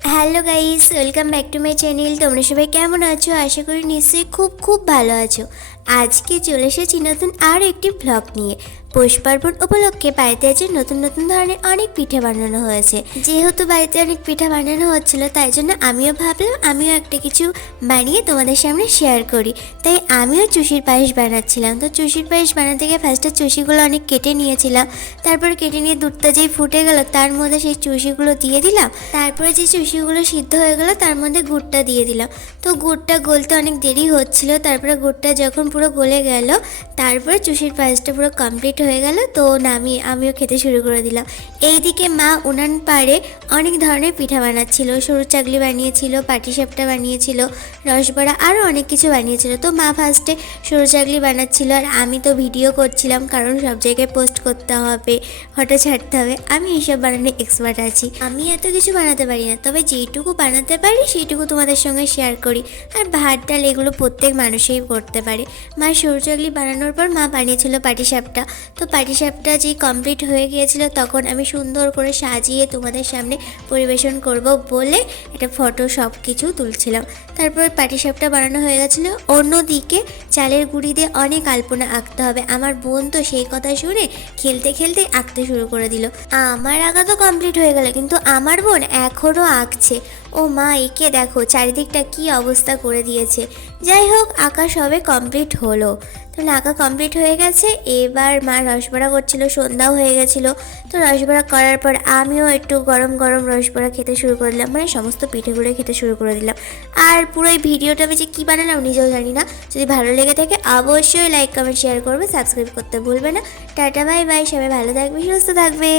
Hello guys, welcome back to my channel. তোমরা সবাই কেমন আছো? আশা করি নিশ্চয়ই খুব খুব ভালো আছো। আজকে চলে এসেছি নতুন আর একটি ব্লগ নিয়ে। পৌষ পার্বণ উপলক্ষে বাড়িতে আজ নতুন নতুন ধরনের অনেক পিঠে বানানো হয়েছে। যেহেতু বাড়িতে অনেক পিঠা বানানো হচ্ছিল, তাই জন্য আমিও ভাবলাম আমিও একটা কিছু বানিয়ে তোমাদের সামনে শেয়ার করি। তাই আমিও চুষির পায়েস বানাচ্ছিলাম। তো চুষির পায়েস বানাতে গিয়ে ফার্স্টে চুষিগুলো অনেক কেটে নিয়েছিলাম। তারপর কেটে নিয়ে দুধটা যেই ফুটে গেল তার মধ্যে সেই চুষিগুলো দিয়ে দিলাম। তারপরে যে চুষিগুলো সিদ্ধ হয়ে গেল তার মধ্যে গুড়টা দিয়ে দিলাম। তো গুড়টা গলতে অনেক দেরি হচ্ছিল। তারপরে গুড়টা যখন পুরো গলে গেল, তারপরে চুষির পায়েসটা পুরো কমপ্লিট হয়ে গেল। তো নামিয়ে আমিও খেতে শুরু করে দিলাম। এইদিকে মা উনান পাড়ে অনেক ধরনের পিঠা বানাচ্ছিল। সরু চাকলি বানিয়েছিল, পাটিসাপটা বানিয়েছিল, রসবড়া, আরও অনেক কিছু বানিয়েছিল। তো মা ফার্স্টে সরু চাকলি বানাচ্ছিল আর আমি তো ভিডিও করছিলাম, কারণ সব জায়গায় পোস্ট করতে হবে, ফটো ছাড়তে হবে। আমি এইসব বানানো এক্সপার্ট আছি। আমি এত কিছু বানাতে পারি না, তবে যেইটুকু বানাতে পারি সেইটুকু তোমাদের সঙ্গে শেয়ার করি। আর ভাত ডাল এগুলো প্রত্যেক মানুষই করতে পারে। মা সরু চাকলি বানানোর পর মা বানিয়েছিল পাটিসাপটা। তো পাটিসাপটা যেই কমপ্লিট হয়ে গিয়েছিল তখন আমি সুন্দর করে সাজিয়ে তোমাদের সামনে পরিবেশন করব বলে একটা ফটো সব কিছু তুলছিলাম। তারপর পাটিসাপটা বানানো হয়ে গেছিলো। অন্যদিকে চালের গুঁড়ি দিয়ে অনেক আলপনা আঁকতে হবে। আমার বোন তো সেই কথা শুনে খেলতে খেলতে আঁকতে শুরু করে দিল। আমার আঁকা তো কমপ্লিট হয়ে গেল, কিন্তু আমার বোন এখনও আঁকছে। ও মা, একে দেখো চারিদিকটা কি অবস্থা করে দিয়েছে। যাই হোক, আঁকা সবে কমপ্লিট হলো। তাহলে আঁকা কমপ্লিট হয়ে গেছে। এবার মা রসবড়া করছিল, সন্ধ্যাও হয়ে গেছিলো। তো রসবড়া করার পর আমিও একটু গরম গরম রসবড়া খেতে শুরু করে দিলাম, মানে সমস্ত পিঠেগুলো খেতে শুরু করে দিলাম। আর পুরো এই ভিডিওটা আমি যে কী বানালাম নিজেও জানি না। যদি ভালো লেগে থাকে অবশ্যই লাইক কমেন্ট শেয়ার করবে, সাবস্ক্রাইব করতে ভুলবে না। টাটা বাই বাই, সবাই ভালো থাকবে, সুস্থ থাকবে।